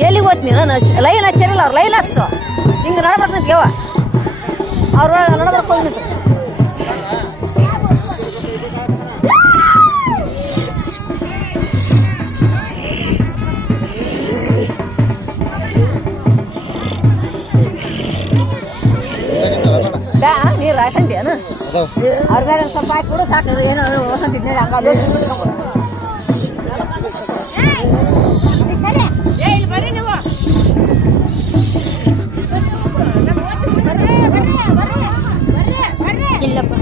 ಎಲ್ಲಿಗೆ ಹೋಗ್ತೀನಿ ಲೈನ್ ಹಚ್ಚಿರಲ್ಲ ಅವ್ರು ಲೈನ್ ಹಚ್ಚು ಹಿಂಗೆ ನಡ್ಬಾರ್ದು ಯವ ಅವ್ರು ನಡ್ಬಾರ್ದು ಹೋಗ್ಬಿಟ್ಟು ನೀರು ಹಾಕಂಡಿಯನ ಅವ್ರ ಮೇಲೆ ಸ್ವಲ್ಪ ಹಾಕಿಬಿಡು ಸಾಕು ಏನೋ ಹೊಸಂತಿದ್ದ ಹಂಗ ಬರ್ರಿ ನೀವು ಇಲ್ಲಪ್ಪ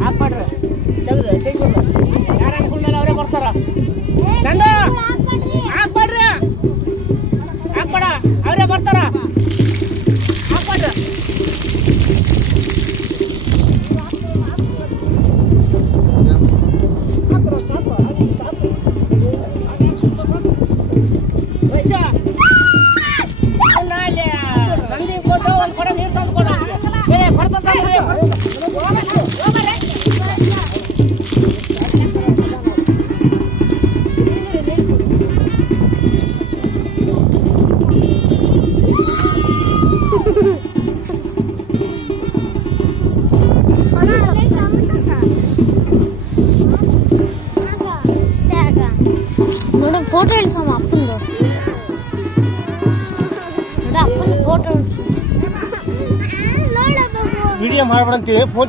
ಹಾಕ್ಬಿಡ್ರಿ ಯಾರು ಅನ್ಕೊಂಡ್ಮೇಲೆ ಅವರೇ ಬರ್ತಾರ ನಂದು ಹಾಕ್ಬಿಡ್ರಿ ಹಾಕ್ಬೇಡ ಅವರೇ ಬರ್ತಾರ ಹಾಕ್ಬಿಡ್ರಿ ನಂದಿ ಕೊಟ್ಟು ಒಂದು ಕೊಡ ನೀರು ತಂದು ಕೊಡ ಬರ್ತಾರೆ ಮೇಡಮ್ ಫೋಟೋ ಇಳಿಸಮ್ಮ ಅಪ್ಪಂದು ಅಪ್ಪನ ಫೋಟೋ ವಿಡಿಯೋ ಮಾಡ್ಬೇಡಂತೀವಿ ಫೋನ್